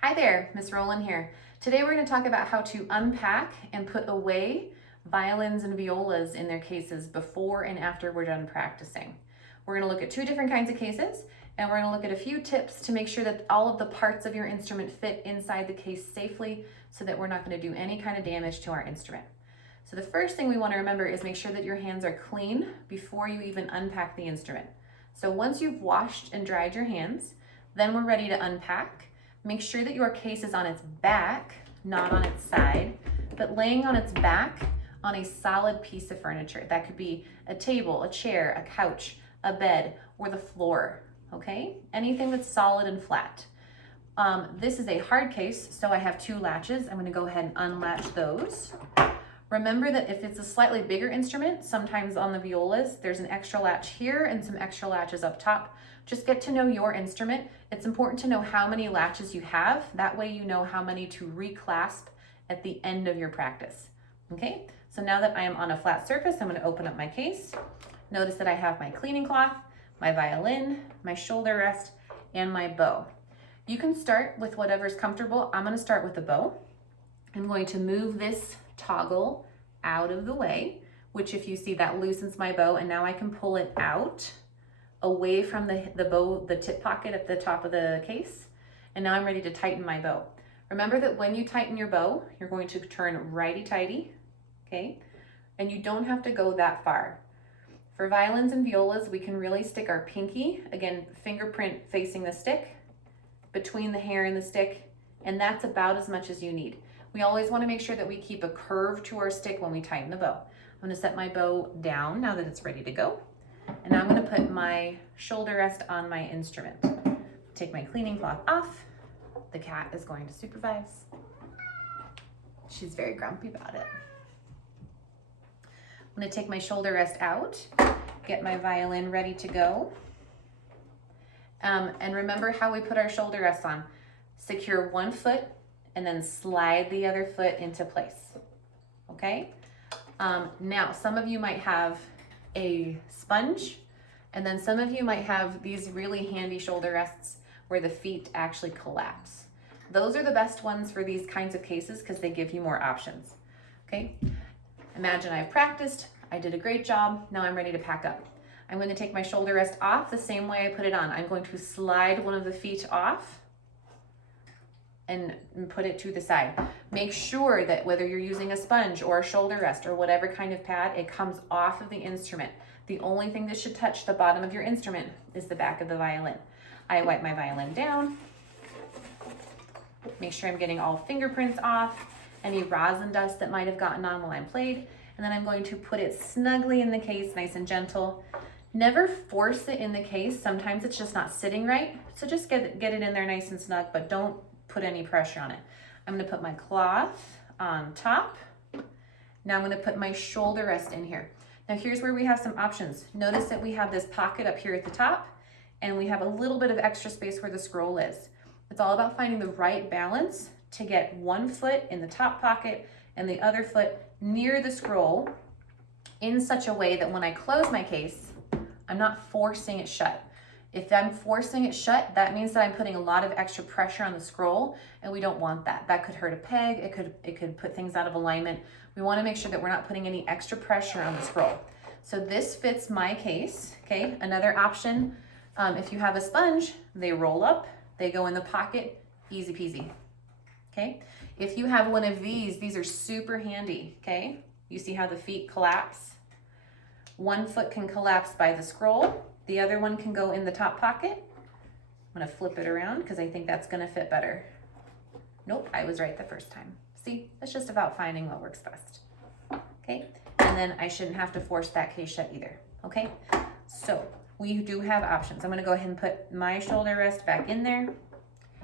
Hi there, Miss Rowland here. Today we're going to talk about how to unpack and put away violins and violas in their cases before and after we're done practicing. We're going to look at two different kinds of cases, and we're going to look at a few tips to make sure that all of the parts of your instrument fit inside the case safely so that we're not going to do any kind of damage to our instrument. So the first thing we want to remember is make sure that your hands are clean before you even unpack the instrument. So once you've washed and dried your hands, then we're ready to unpack. Make sure that your case is on its back, not on its side, but laying on its back on a solid piece of furniture. That could be a table, a chair, a couch, a bed, or the floor, okay? Anything that's solid and flat. This is a hard case, so I have two latches. I'm gonna go ahead and unlatch those. Remember that if it's a slightly bigger instrument, sometimes on the violas, there's an extra latch here and some extra latches up top. Just get to know your instrument. It's important to know how many latches you have. That way you know how many to reclasp at the end of your practice. Okay, so now that I am on a flat surface, I'm gonna open up my case. Notice that I have my cleaning cloth, my violin, my shoulder rest, and my bow. You can start with whatever's comfortable. I'm gonna start with the bow. I'm going to move this toggle out of the way, which if you see that loosens my bow, and now I can pull it out away from the bow, the tip pocket at the top of the case. And now I'm ready to tighten my bow. Remember that when you tighten your bow, you're going to turn righty-tighty, okay? And you don't have to go that far. For violins and violas, we can really stick our pinky, again, fingerprint facing the stick, between the hair and the stick, and that's about as much as you need. We always want to make sure that we keep a curve to our stick when we tighten the bow. I'm going to set my bow down now that it's ready to go. And now I'm going to put my shoulder rest on my instrument. Take my cleaning cloth off. The cat is going to supervise. She's very grumpy about it. I'm going to take my shoulder rest out, get my violin ready to go. And remember how we put our shoulder rests on. Secure one foot and then slide the other foot into place, okay? Now, some of you might have a sponge, and then some of you might have these really handy shoulder rests where the feet actually collapse. Those are the best ones for these kinds of cases because they give you more options, okay? Imagine I've practiced, I did a great job, now I'm ready to pack up. I'm going to take my shoulder rest off the same way I put it on. I'm going to slide one of the feet off and put it to the side. Make sure that whether you're using a sponge or a shoulder rest or whatever kind of pad, it comes off of the instrument. The only thing that should touch the bottom of your instrument is the back of the violin. I wipe my violin down. Make sure I'm getting all fingerprints off, any rosin dust that might have gotten on while I played, and then I'm going to put it snugly in the case, nice and gentle. Never force it in the case. Sometimes it's just not sitting right. So just get it in there nice and snug, but don't put any pressure on it. I'm going to put my cloth on top. Now I'm going to put my shoulder rest in here. Now here's where we have some options. Notice that we have this pocket up here at the top, and we have a little bit of extra space where the scroll is. It's all about finding the right balance to get one foot in the top pocket and the other foot near the scroll in such a way that when I close my case, I'm not forcing it shut. If I'm forcing it shut, that means that I'm putting a lot of extra pressure on the scroll, and we don't want that. That could hurt a peg, it could put things out of alignment. We wanna make sure that we're not putting any extra pressure on the scroll. So this fits my case, okay? Another option, if you have a sponge, they roll up, they go in the pocket, easy peasy, okay? If you have one of these are super handy, okay? You see how the feet collapse? One foot can collapse by the scroll. The other one can go in the top pocket. I'm gonna flip it around because I think that's gonna fit better. Nope, I was right the first time. See, it's just about finding what works best. Okay, and then I shouldn't have to force that case shut either, okay? So we do have options. I'm gonna go ahead and put my shoulder rest back in there.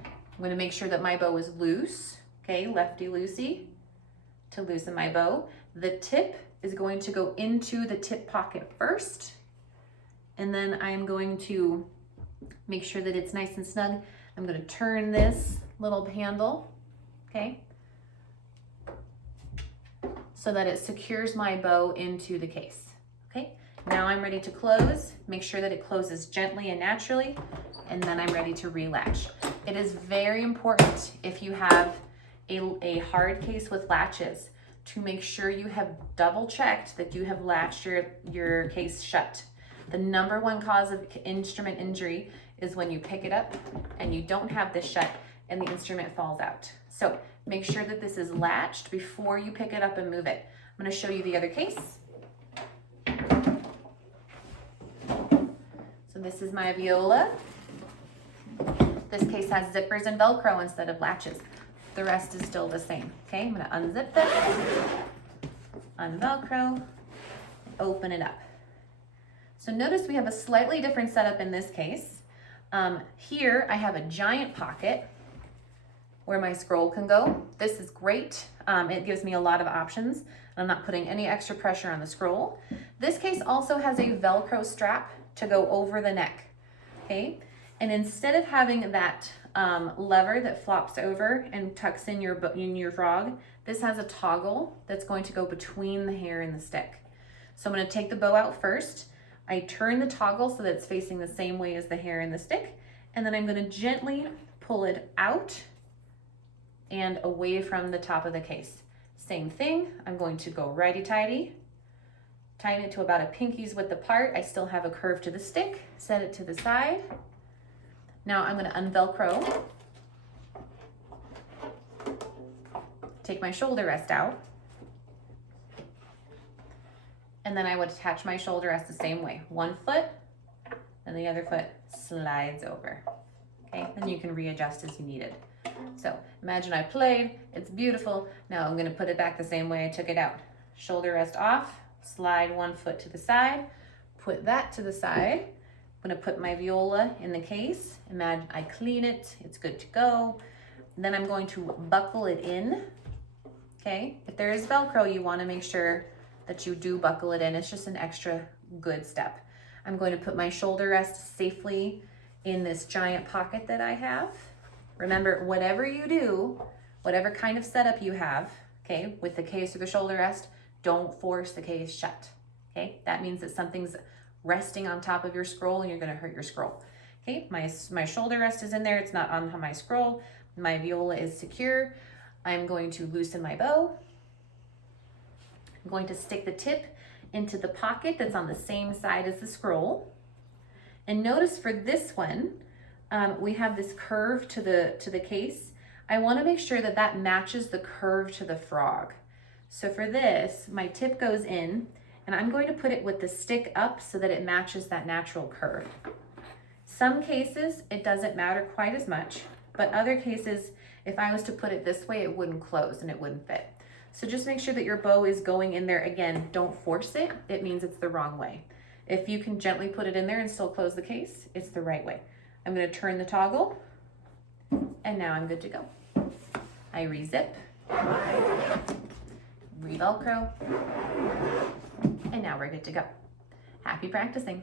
I'm gonna make sure that my bow is loose, okay, lefty-loosey to loosen my bow. The tip is going to go into the tip pocket first, and then I'm going to make sure that it's nice and snug. I'm going to turn this little handle, okay, so that it secures my bow into the case, okay? Now I'm ready to close. Make sure that it closes gently and naturally. and then I'm ready to relatch. It is very important if you have a hard case with latches to make sure you have double checked that you have latched your case shut. The number one cause of instrument injury is when you pick it up and you don't have this shut and the instrument falls out. So make sure that this is latched before you pick it up and move it. I'm going to show you the other case. So this is my viola. This case has zippers and Velcro instead of latches. The rest is still the same. Okay, I'm going to unzip this, unvelcro, open it up. So notice we have a slightly different setup in this case. Here I have a giant pocket where my scroll can go. This is great. It gives me a lot of options. I'm not putting any extra pressure on the scroll. This case also has a Velcro strap to go over the neck. Okay, and instead of having that lever that flops over and tucks in your frog, this has a toggle that's going to go between the hair and the stick. So I'm going to take the bow out first. I turn the toggle so that it's facing the same way as the hair and the stick, and then I'm going to gently pull it out and away from the top of the case. Same thing, I'm going to go righty-tighty, tighten it to about a pinky's width apart. I still have a curve to the stick, set it to the side. Now I'm going to unvelcro, take my shoulder rest out, and then I would attach my shoulder rest the same way. One foot, and the other foot slides over. Okay, then you can readjust as you need it. So imagine I played, it's beautiful. Now I'm going to put it back the same way I took it out. Shoulder rest off, slide one foot to the side, put that to the side. I'm going to put my viola in the case. Imagine I clean it, it's good to go. Then I'm going to buckle it in. Okay, if there is Velcro, you want to make sure that you do buckle it in. It's just an extra good step. I'm going to put my shoulder rest safely in this giant pocket that I have. Remember, whatever you do, whatever kind of setup you have, okay, with the case or the shoulder rest, don't force the case shut. Okay, that means that something's resting on top of your scroll and you're going to hurt your scroll. Okay, my shoulder rest is in there. It's not on my scroll. My viola is secure. I'm going to loosen my bow. I'm going to stick the tip into the pocket that's on the same side as the scroll. And notice for this one, we have this curve to the case. I want to make sure that that matches the curve to the frog. So for this, my tip goes in, and I'm going to put it with the stick up so that it matches that natural curve. Some cases, it doesn't matter quite as much, but other cases, if I was to put it this way, it wouldn't close and it wouldn't fit. So just make sure that your bow is going in there. Again, don't force it. It means it's the wrong way. If you can gently put it in there and still close the case, it's the right way. I'm going to turn the toggle, and now I'm good to go. I re-zip, re-velcro, and now we're good to go. Happy practicing.